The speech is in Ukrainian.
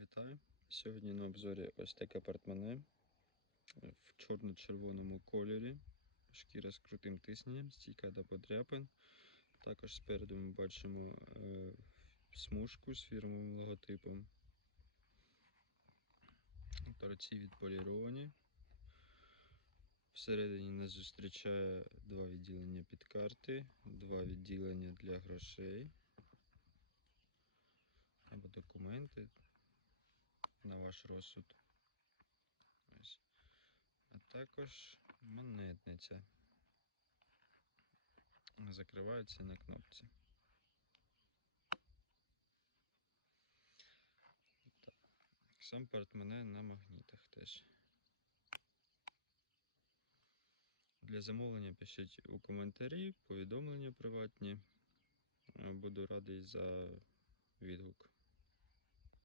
Вітаю! Сьогодні на обзорі ось таке портмоне в чорно-червоному кольорі. Шкіра з крутим тисненням, стійка до подряпин. Також спереду ми бачимо е, смужку з фірмовим логотипом. Торці відполіровані. Всередині нас зустрічає два відділення під карти, два відділення для грошей або документи на ваш розсуд. Ось. А також монетниця. Закривається на кнопці. Так. Сам портмоне на магнітах теж. Для замовлення пишіть у коментарі, повідомлення приватні. Буду радий за відгук.